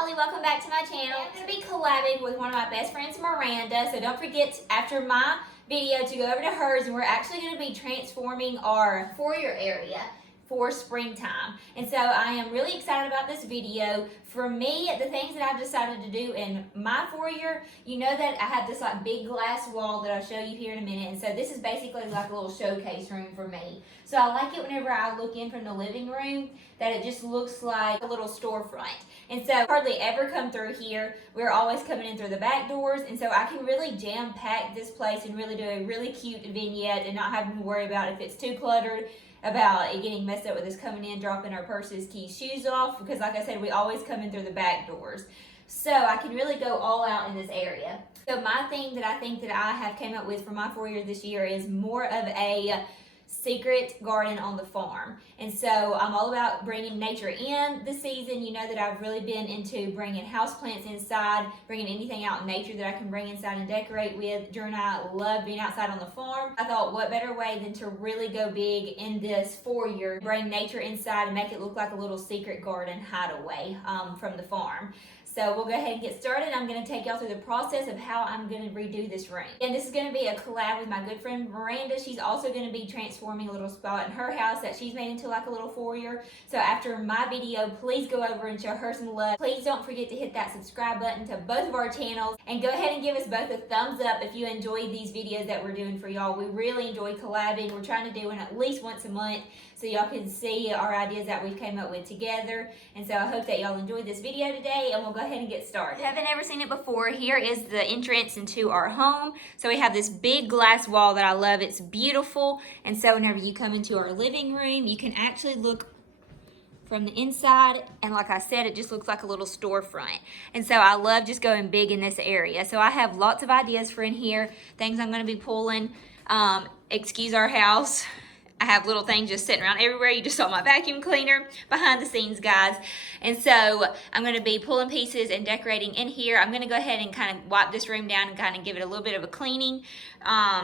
Holly, welcome back to my channel. I'm going to be collabing with one of my best friends, Miranda, so don't forget after my video to go over to hers, and we're actually going to be transforming our foyer area for springtime. And so I am really excited about this video. For me, the things that I've decided to do in my foyer, you know that I have this like big glass wall that I'll show you here in a minute, and so this is basically like a little showcase room for me. So I like it whenever I look in from the living room that it just looks like a little storefront. And so I hardly ever come through here. We're always coming in through the back doors, and so I can really jam pack this place and really do a really cute vignette and not having to worry about if it's too cluttered, about it getting messed up with us coming in, dropping our purses, keys, shoes off, because like I said, we always come in through the back doors. So I can really go all out in this area. So my theme that I think that I have came up with for my foyer this year is more of a secret garden on the farm. And so I'm all about bringing nature in this season. You know that I've really been into bringing houseplants inside, bringing anything out in nature that I can bring inside and decorate with. Drew and I love being outside on the farm. I thought what better way than to really go big in this foyer, bring nature inside and make it look like a little secret garden hideaway from the farm. So we'll go ahead and get started. I'm going to take y'all through the process of how I'm going to redo this room. And this is going to be a collab with my good friend Maranda. She's also going to be transforming a little spot in her house that she's made into like a little foyer. So after my video, please go over and show her some love. Please don't forget to hit that subscribe button to both of our channels. And go ahead and give us both a thumbs up if you enjoyed these videos that we're doing for y'all. We really enjoy collabing. We're trying to do one at least once a month so y'all can see our ideas that we've came up with together. And so I hope that y'all enjoyed this video today, and we'll go ahead and get started. If you haven't ever seen it before, here is the entrance into our home. So we have this big glass wall that I love. It's beautiful. And so whenever you come into our living room, you can actually look from the inside, and like I said, it just looks like a little storefront. And so I love just going big in this area. So I have lots of ideas for in here, things I'm going to be pulling. Excuse our house. I have little things just sitting around everywhere. You just saw my vacuum cleaner behind the scenes, guys. And so I'm going to be pulling pieces and decorating in here. I'm going to go ahead and kind of wipe this room down and kind of give it a little bit of a cleaning.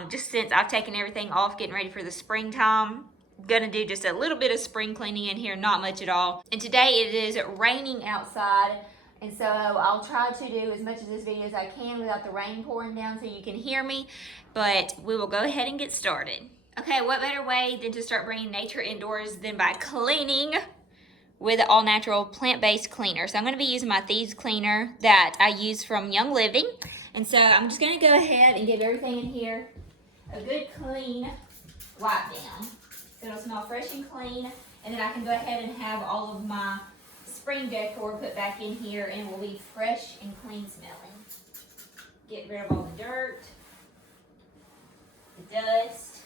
Just since I've taken everything off, getting ready for the springtime. Gonna do just a little bit of spring cleaning in here, not much at all. And today it is raining outside, and so I'll try to do as much of this video as I can without the rain pouring down so you can hear me, but we will go ahead and get started. Okay, what better way than to start bringing nature indoors than by cleaning with an all-natural plant-based cleaner. So I'm gonna be using my Thieves cleaner that I use from Young Living, and so I'm just gonna go ahead and give everything in here a good clean wipe down. So it'll smell fresh and clean, and then I can go ahead and have all of my spring decor put back in here, and it will be fresh and clean smelling. Get rid of all the dirt, the dust,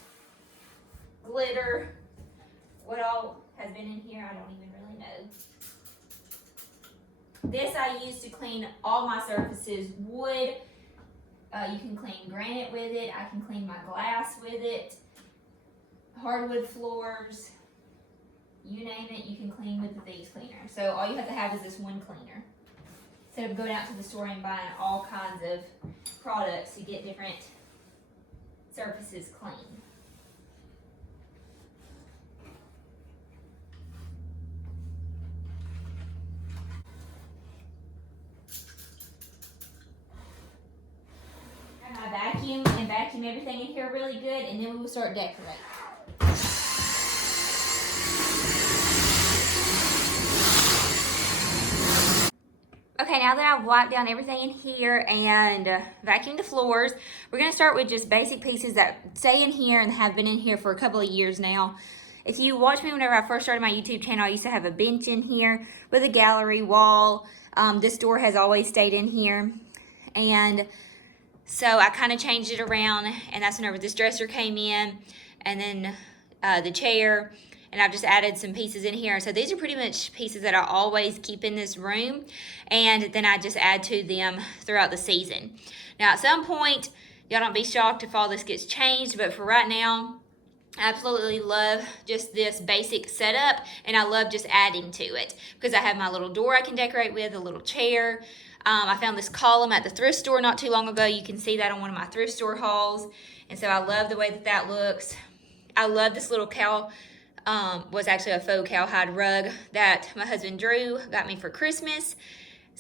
glitter, what all has been in here, I don't even really know. This I use to clean all my surfaces. Wood, you can clean granite with it, I can clean my glass with it. Hardwood floors, you name it, you can clean with the Thieves cleaner. So all you have to have is this one cleaner, instead of going out to the store and buying all kinds of products to get different surfaces clean. I vacuum and vacuum everything in here really good, and then we will start decorating. Okay, now that I've wiped down everything in here and vacuumed the floors, we're going to start with just basic pieces that stay in here and have been in here for a couple of years now. If you watch me whenever I first started my YouTube channel, I used to have a bench in here with a gallery wall. This door has always stayed in here, and so I kind of changed it around, and that's whenever this dresser came in, and then the chair, and I've just added some pieces in here. So these are pretty much pieces that I always keep in this room, and then I just add to them throughout the season. Now at some point, y'all don't be shocked if all this gets changed, but for right now, I absolutely love just this basic setup, and I love just adding to it because I have my little door I can decorate with, a little chair. I found this column at the thrift store not too long ago. You can see that on one of my thrift store hauls. And so I love the way that that looks. I love this little cow, was actually a faux cowhide rug that my husband Drew got me for Christmas.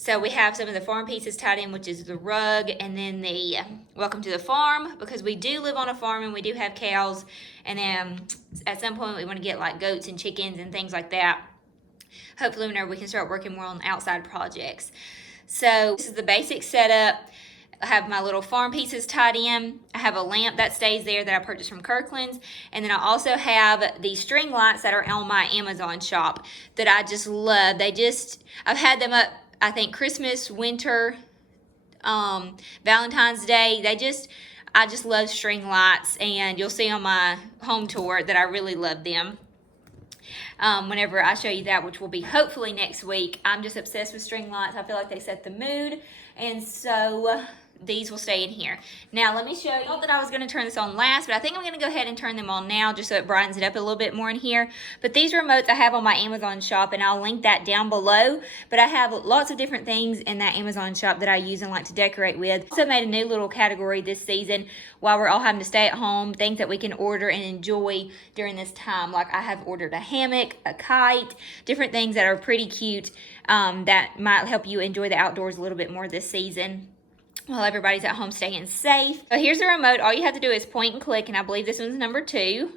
So we have some of the farm pieces tied in, which is the rug, and then the welcome to the farm, because we do live on a farm and we do have cows, and then at some point we want to get like goats and chickens and things like that. Hopefully whenever we can start working more on outside projects. So this is the basic setup. I have my little farm pieces tied in. I have a lamp that stays there that I purchased from Kirkland's. And then I also have the string lights that are on my Amazon shop that I just love. I've had them up, I think, Christmas, winter, Valentine's Day. I just love string lights, and you'll see on my home tour that I really love them. Whenever I show you that, which will be hopefully next week. I'm just obsessed with string lights. I feel like they set the mood, and so these will stay in here. Now let me show you. I thought that I was going to turn this on last, but I think I'm going to go ahead and turn them on now just so it brightens it up a little bit more in here. But these remotes I have on my Amazon shop, and I'll link that down below. But I have lots of different things in that Amazon shop that I use and like to decorate with. Also made a new little category this season while we're all having to stay at home, things that we can order and enjoy during this time. Like I have ordered a hammock, a kite, different things that are pretty cute that might help you enjoy the outdoors a little bit more this season while everybody's at home staying safe. So here's the remote. All you have to do is point and click, and I believe this one's number 2.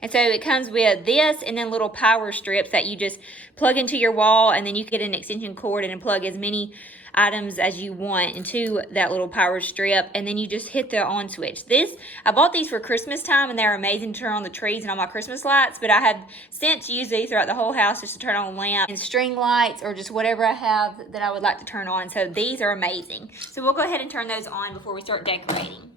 And so it comes with this and then little power strips that you just plug into your wall, and then you get an extension cord and plug as many items as you want into that little power strip, and then you just hit the on switch. I bought these for Christmas time, and they're amazing to turn on the trees and all my Christmas lights, but I have since used these throughout the whole house just to turn on lamps and string lights or just whatever I have that I would like to turn on. So these are amazing. So we'll go ahead and turn those on before we start decorating.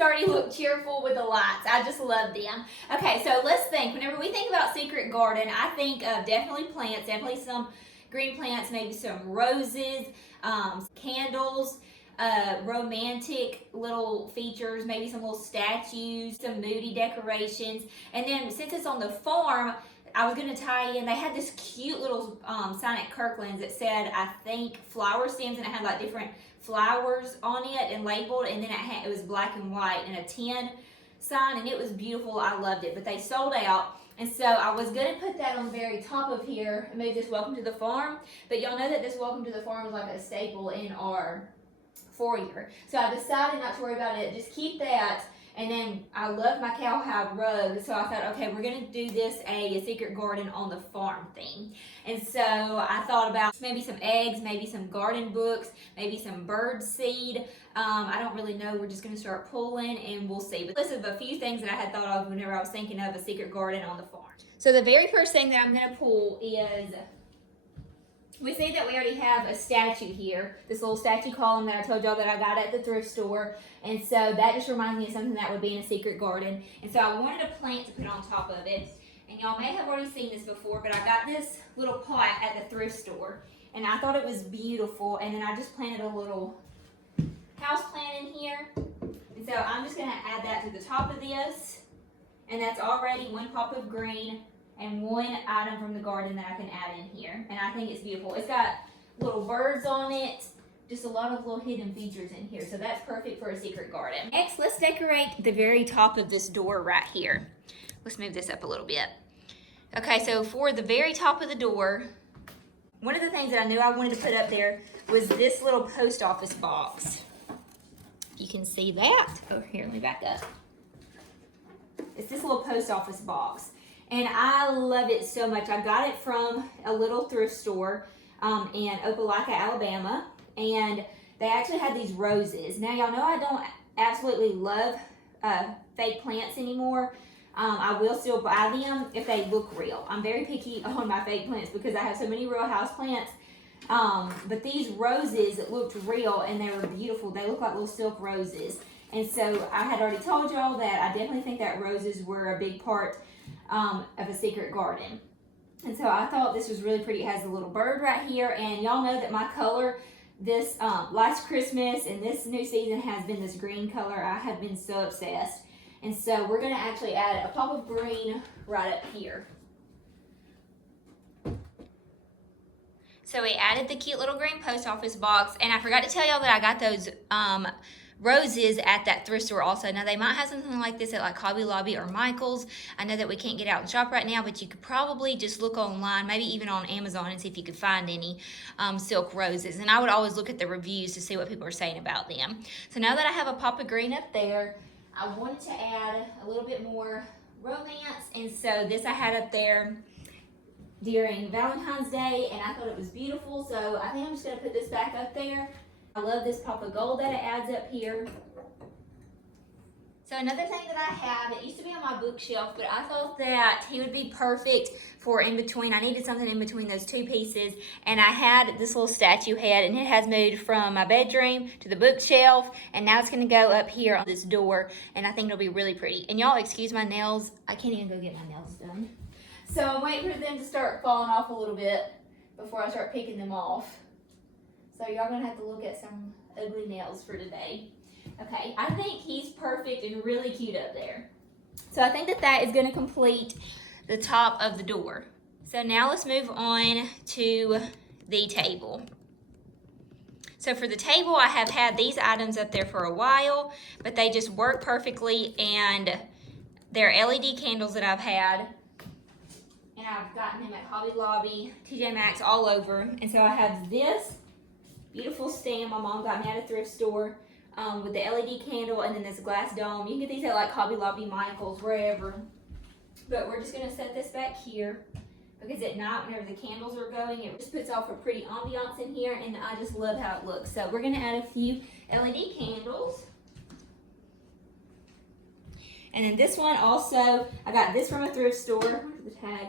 Already look cheerful with the lights. I just love them. Okay, so let's think. Whenever we think about Secret Garden, I think of definitely plants, definitely some green plants, maybe some roses, candles, romantic little features, maybe some little statues, some moody decorations. And then since it's on the farm, I was going to tie in, they had this cute little sign at Kirkland's that said, I think, flower stems, and it had like different flowers on it and labeled, and then it was black and white and a 10 sign, and it was beautiful. I loved it, but they sold out. And so I was going to put that on the very top of here and move this welcome to the farm, but y'all know that this welcome to the farm is like a staple in our foyer. So I decided not to worry about it, just keep that. And then I love my cowhide rug, so I thought, okay, we're going to do this a Secret Garden on the farm thing. And so I thought about maybe some eggs, maybe some garden books, maybe some bird seed. I don't really know. We're just going to start pulling and we'll see. But listen, a few things that I had thought of whenever I was thinking of a Secret Garden on the farm. So the very first thing that I'm going to pull is, we see that we already have a statue here, this little statue column that I told y'all that I got at the thrift store. And so that just reminds me of something that would be in a Secret Garden. And so I wanted a plant to put on top of it. And y'all may have already seen this before, but I got this little pot at the thrift store. And I thought it was beautiful. And then I just planted a little house plant in here. And so I'm just going to add that to the top of this. And that's already one pop of green and one item from the garden that I can add in here. And I think it's beautiful. It's got little birds on it, just a lot of little hidden features in here. So that's perfect for a Secret Garden. Next, let's decorate the very top of this door right here. Let's move this up a little bit. Okay, so for the very top of the door, one of the things that I knew I wanted to put up there was this little post office box. You can see that. Oh, here, let me back up. It's this little post office box. And I love it so much. I got it from a little thrift store in Opelika, Alabama. And they actually had these roses. Now, y'all know I don't absolutely love fake plants anymore. I will still buy them if they look real. I'm very picky on my fake plants because I have so many real house plants. But these roses looked real and they were beautiful. They look like little silk roses. And so I had already told y'all that I definitely think that roses were a big part of a Secret Garden. And so I thought this was really pretty. It has a little bird right here, and y'all know that my color this last Christmas and this new season has been this green color. I have been so obsessed. And so we're going to actually add a pop of green right up here. So we added the cute little green post office box, and I forgot to tell y'all that I got those roses at that thrift store also. Now they might have something like this at like Hobby Lobby or Michael's. I know that we can't get out and shop right now, but you could probably just look online, maybe even on Amazon, and see if you could find any silk roses. And I would always look at the reviews to see what people are saying about them. So now that I have a pop of green up there, I wanted to add a little bit more romance, and so this I had up there during Valentine's Day, and I thought it was beautiful, so I think I'm just going to put this back up there. I love this pop of gold that it adds up here. So another thing that I have, it used to be on my bookshelf, but I thought that he would be perfect for in between. I needed something in between those two pieces, and I had this little statue head, and it has moved from my bedroom to the bookshelf, and now it's going to go up here on this door, and I think it'll be really pretty. And y'all excuse my nails. I can't even go get my nails done. So I'm waiting for them to start falling off a little bit before I start picking them off. So y'all gonna have to look at some ugly nails for today. Okay, I think he's perfect and really cute up there. So I think that that is gonna complete the top of the door. So now let's move on to the table. So for the table, I have had these items up there for a while, but they just work perfectly, and they're LED candles that I've had. And I've gotten them at Hobby Lobby, TJ Maxx, all over. And so I have this beautiful stand my mom got me at a thrift store with the LED candle, and then this glass dome. You can get these at like Hobby Lobby, Michael's, wherever. But we're just gonna set this back here because at night, whenever the candles are going, it just puts off a pretty ambiance in here, and I just love how it looks. So we're gonna add a few LED candles. And then this one also, I got this from a thrift store. Where's the tag?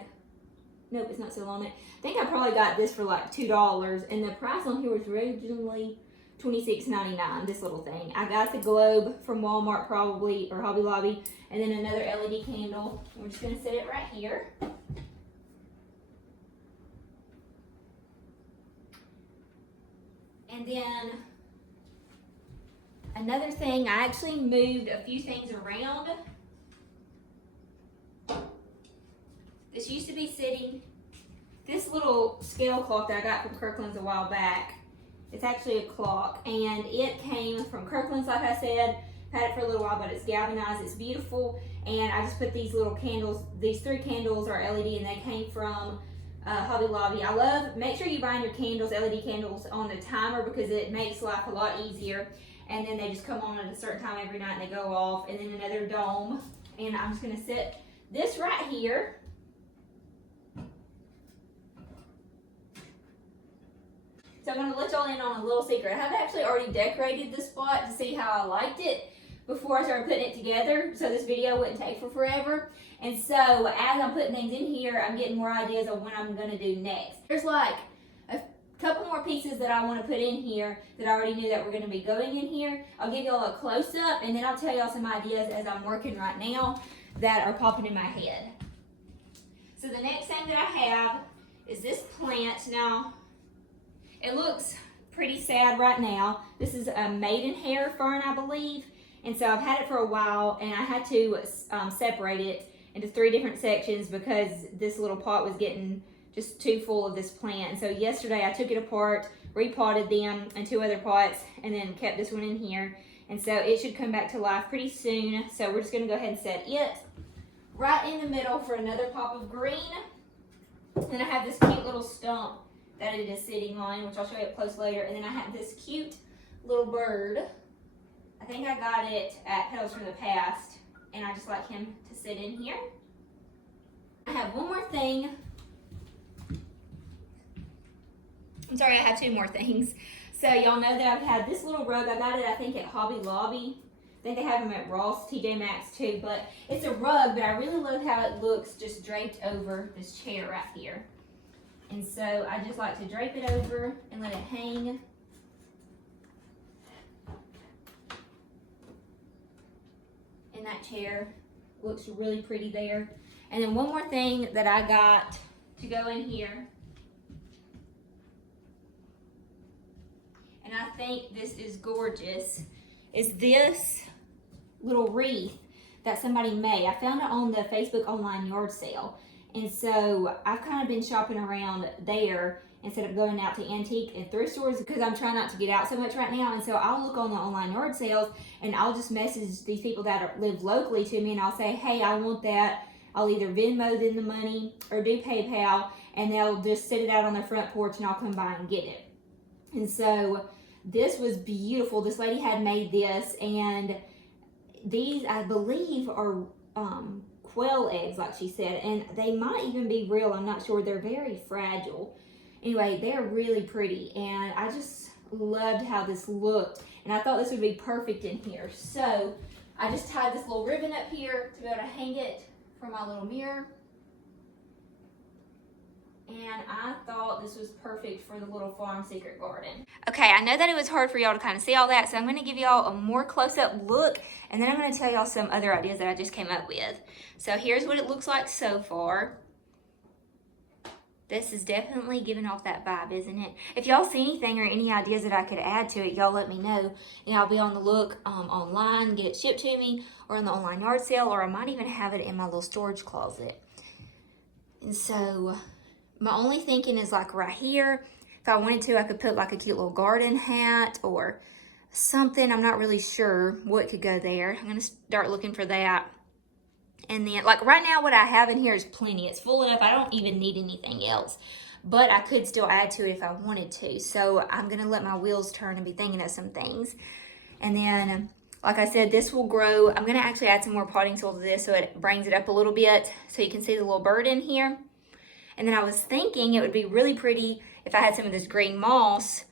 Nope, it's not still on it. I think I probably got this for like $2, and the price on here was originally $26.99, this little thing. I got the globe from Walmart probably, or Hobby Lobby, and then another LED candle. We're just gonna set it right here. And then another thing, I actually moved a few things around. This used to be sitting, this little scale clock that I got from Kirkland's a while back. It's actually a clock, and it came from Kirkland's, like I said. I've had it for a little while, but it's galvanized, it's beautiful. And I just put these little candles, these 3 candles are LED, and they came from Hobby Lobby. I love, make sure you bind your candles, LED candles, on the timer because it makes life a lot easier. And then they just come on at a certain time every night and they go off. And then another dome. And I'm just gonna set this right here. So I'm gonna let y'all in on a little secret. I have actually already decorated this spot to see how I liked it before I started putting it together, so this video wouldn't take for forever. And so as I'm putting things in here, I'm getting more ideas of what I'm gonna do next. There's like a couple more pieces that I wanna put in here that I already knew that were gonna be going in here. I'll give y'all a close up, and then I'll tell y'all some ideas as I'm working right now that are popping in my head. So the next thing that I have is this plant. Now, it looks pretty sad right now. This is a maidenhair fern, I believe. And so I've had it for a while, and I had to separate it into 3 different sections because this little pot was getting just too full of this plant. And so yesterday I took it apart, repotted them in 2 other pots, and then kept this one in here. And so it should come back to life pretty soon. So we're just gonna go ahead and set it right in the middle for another pop of green. Then I have this cute little stump that it is sitting on, which I'll show you up close later. And then I have this cute little bird. I think I got it at Petals from the Past, and I just like him to sit in here. I have one more thing. I'm sorry, I have 2 more things. So y'all know that I've had this little rug. I got it, I think, at Hobby Lobby. I think they have them at Ross, TJ Maxx too, but it's a rug, but I really love how it looks just draped over this chair right here. And so I just like to drape it over and let it hang. And that chair looks really pretty there. And then one more thing that I got to go in here. And I think this is gorgeous, is this little wreath that somebody made. I found it on the Facebook online yard sale. And so I've kind of been shopping around there, instead of going out to antique and thrift stores, because I'm trying not to get out so much right now. And so I'll look on the online yard sales, and I'll just message these people that live locally to me, and I'll say, hey, I want that. I'll either Venmo them the money or do PayPal, and they'll just set it out on their front porch, and I'll come by and get it. And so this was beautiful. This lady had made this, and these, I believe, are quail eggs, like she said, and they might even be real. I'm not sure. They're very fragile. Anyway, they're really pretty, and I just loved how this looked, and I thought this would be perfect in here. So I just tied this little ribbon up here to be able to hang it from my little mirror, and I thought this was perfect for the little farm secret garden. Okay, I know that it was hard for y'all to kind of see all that, so I'm going to give y'all a more close-up look, and then I'm going to tell y'all some other ideas that I just came up with. So here's what it looks like so far. This is definitely giving off that vibe, isn't it? If y'all see anything or any ideas that I could add to it, y'all let me know. And I'll be on the look online, get it shipped to me, or on the online yard sale, or I might even have it in my little storage closet. And so my only thinking is like right here, if I wanted to, I could put like a cute little garden hat or something. I'm not really sure what could go there. I'm going to start looking for that. And then, like right now, what I have in here is plenty. It's full enough. I don't even need anything else. But I could still add to it if I wanted to. So I'm going to let my wheels turn and be thinking of some things. And then, like I said, this will grow. I'm going to actually add some more potting soil to this so it brings it up a little bit. So you can see the little bird in here. And then I was thinking it would be really pretty if I had some of this green moss,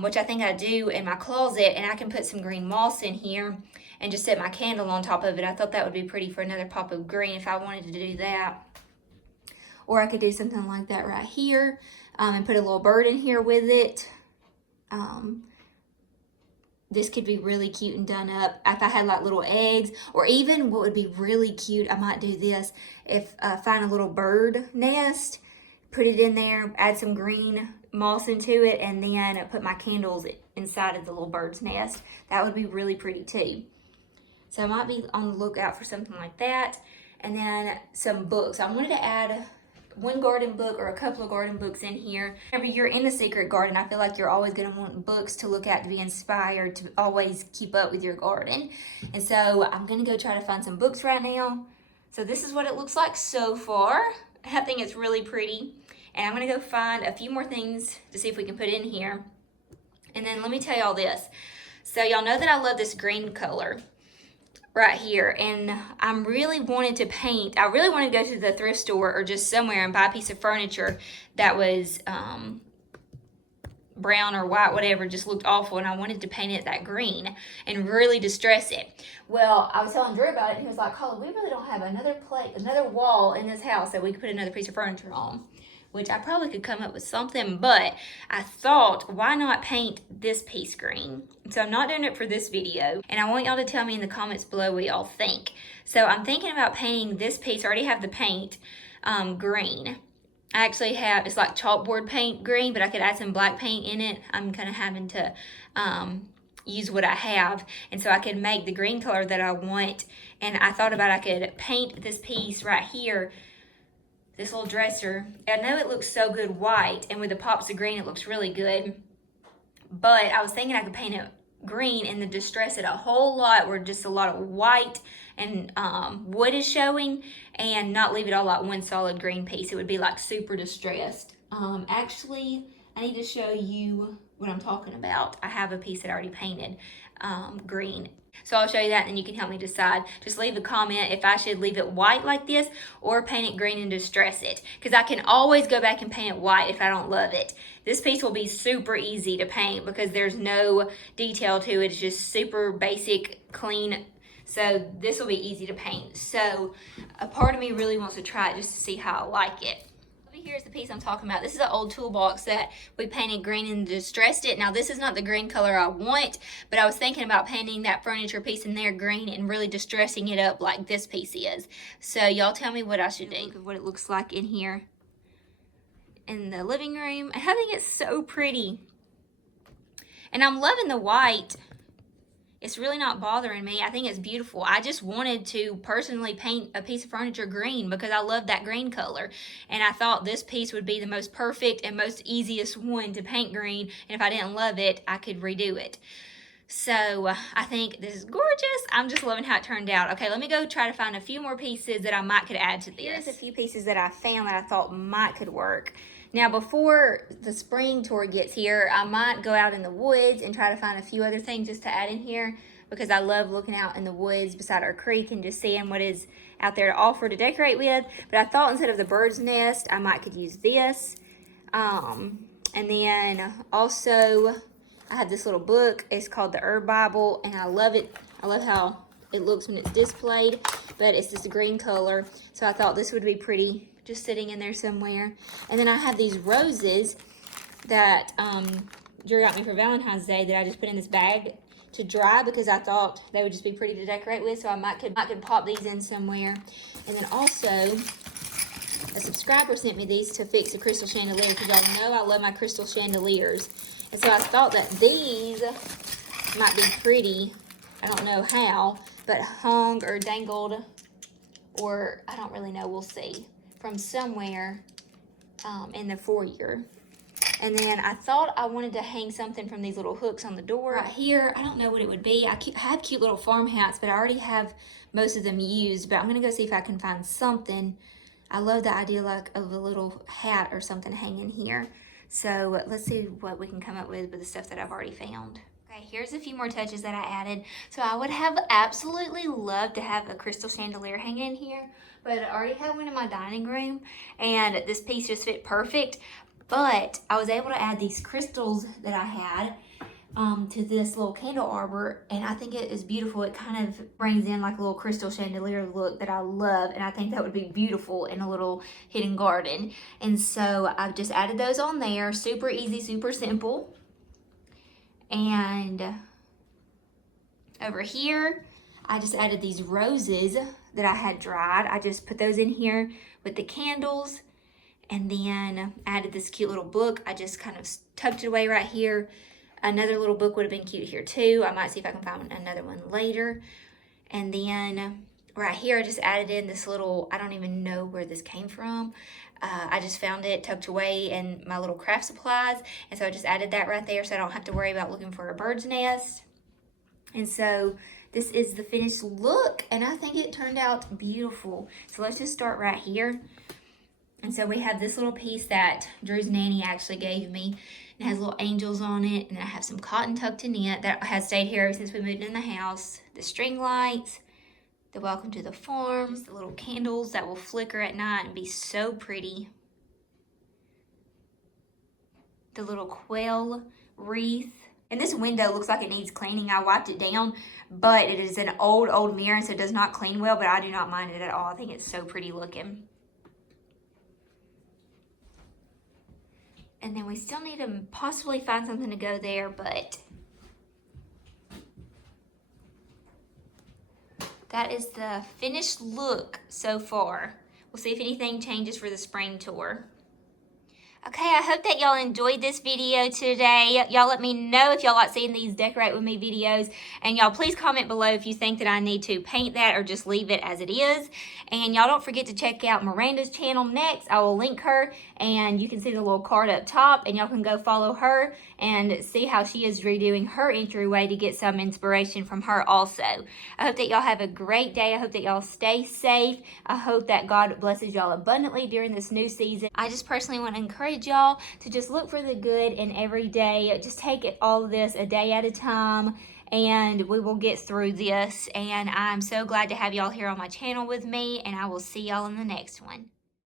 which I think I do in my closet. And I can put some green moss in here and just set my candle on top of it. I thought that would be pretty for another pop of green if I wanted to do that. Or I could do something like that right here and put a little bird in here with it. This could be really cute and done up. If I had like little eggs, or even what would be really cute, I might do this. If I find a little bird nest, put it in there, add some green moss into it, and then put my candles inside of the little bird's nest. That would be really pretty too. So I might be on the lookout for something like that. And then some books. I wanted to add one garden book or a couple of garden books in here. Whenever you're in a secret garden, I feel like you're always going to want books to look at, to be inspired, to always keep up with your garden. And so I'm going to go try to find some books right now. So this is what it looks like so far. I think it's really pretty. And I'm going to go find a few more things to see if we can put in here. And then let me tell y'all this. So y'all know that I love this green color right here, and I'm really wanted to paint. I really want to go to the thrift store or just somewhere and buy a piece of furniture that was brown or white, whatever, just looked awful, and I wanted to paint it that green and really distress it. Well, I was telling Drew about it, and he was like, Collab, we really don't have another wall in this house that we could put another piece of furniture on. Which I probably could come up with something, but I thought, why not paint this piece green? So I'm not doing it for this video, and I want y'all to tell me in the comments below what y'all think. So I'm thinking about painting this piece. I already have the paint green. I actually have, it's like chalkboard paint green, but I could add some black paint in it. I'm kind of having to use what I have, and so I could make the green color that I want. And I thought about I could paint this piece right here, this little dresser. I know it looks so good white, and with the pops of green it looks really good, but I was thinking I could paint it green and then distress it a whole lot where just a lot of white and wood is showing, and not leave it all like one solid green piece. It would be like super distressed. Actually, I need to show you what I'm talking about. I have a piece that I already painted green. So I'll show you that, and you can help me decide. Just leave a comment if I should leave it white like this or paint it green and distress it, because I can always go back and paint it white if I don't love it. This piece will be super easy to paint because there's no detail to it. It's just super basic, clean. So this will be easy to paint. So a part of me really wants to try it just to see how I like it. Here's the piece I'm talking about. This is an old toolbox that we painted green and distressed it. Now this is not the green color I want, but I was thinking about painting that furniture piece in there green and really distressing it up like this piece is. So y'all tell me what I should do. Look at what it looks like in here in the living room. I think it's so pretty. And I'm loving the white It's really not bothering me. I think it's beautiful. I just wanted to personally paint a piece of furniture green because I love that green color. And I thought this piece would be the most perfect and most easiest one to paint green. And if I didn't love it, I could redo it. So I think this is gorgeous. I'm just loving how it turned out. Okay, let me go try to find a few more pieces that I might could add to this. Here's a few pieces that I found that I thought might could work. Now, before the spring tour gets here, I might go out in the woods and try to find a few other things just to add in here because I love looking out in the woods beside our creek and just seeing what is out there to offer to decorate with. But I thought instead of the bird's nest, I might could use this. And then also, I have this little book. It's called the Herb Bible, and I love it. I love how it looks when it's displayed, but it's this green color. So I thought this would be pretty just sitting in there somewhere. And then I have these roses that Drew got me for Valentine's Day that I just put in this bag to dry because I thought they would just be pretty to decorate with. So I could pop these in somewhere. And then also, a subscriber sent me these to fix a crystal chandelier because y'all know I love my crystal chandeliers. And so I thought that these might be pretty, I don't know how, but hung or dangled, or I don't really know, we'll see, from somewhere in the foyer. And then I thought I wanted to hang something from these little hooks on the door. Right here, I don't know what it would be. I have cute little farm hats, but I already have most of them used, but I'm gonna go see if I can find something. I love the idea like of a little hat or something hanging here. So let's see what we can come up with the stuff that I've already found. Okay, here's a few more touches that I added. So I would have absolutely loved to have a crystal chandelier hanging in here, but I already have one in my dining room, and this piece just fit perfect. But I was able to add these crystals that I had to this little candle arbor, and I think it is beautiful. It kind of brings in like a little crystal chandelier look that I love, and I think that would be beautiful in a little hidden garden. And so I've just added those on there. Super easy, super simple. And over here, I just added these roses that I had dried. I just put those in here with the candles, and then added this cute little book. I just kind of tucked it away right here. Another little book would have been cute here too. I might see if I can find another one later. And then right here, I just added in this little, I don't even know where this came from. I just found it tucked away in my little craft supplies. And so I just added that right there so I don't have to worry about looking for a bird's nest. And so this is the finished look, and I think it turned out beautiful. So let's just start right here. And so we have this little piece that Drew's nanny actually gave me. It has little angels on it, and I have some cotton tucked in it that has stayed here ever since we moved in the house. The string lights, the welcome to the farm, the little candles that will flicker at night and be so pretty. The little quail wreath. And this window looks like it needs cleaning. I wiped it down, but it is an old mirror, so it does not clean well, but I do not mind it at all. I think it's so pretty looking. And then we still need to possibly find something to go there, but that is the finished look so far. We'll see if anything changes for the spring tour. Okay, I hope that y'all enjoyed this video today. Y'all let me know if y'all like seeing these Decorate With Me videos. And y'all please comment below if you think that I need to paint that or just leave it as it is. And y'all don't forget to check out Miranda's channel next. I will link her, and you can see the little card up top, and y'all can go follow her and see how she is redoing her entryway to get some inspiration from her also. I hope that y'all have a great day. I hope that y'all stay safe. I hope that God blesses y'all abundantly during this new season. I just personally want to encourage y'all to just look for the good in every day. Just take all of this a day at a time, and we will get through this. And I'm so glad to have y'all here on my channel with me, and I will see y'all in the next one.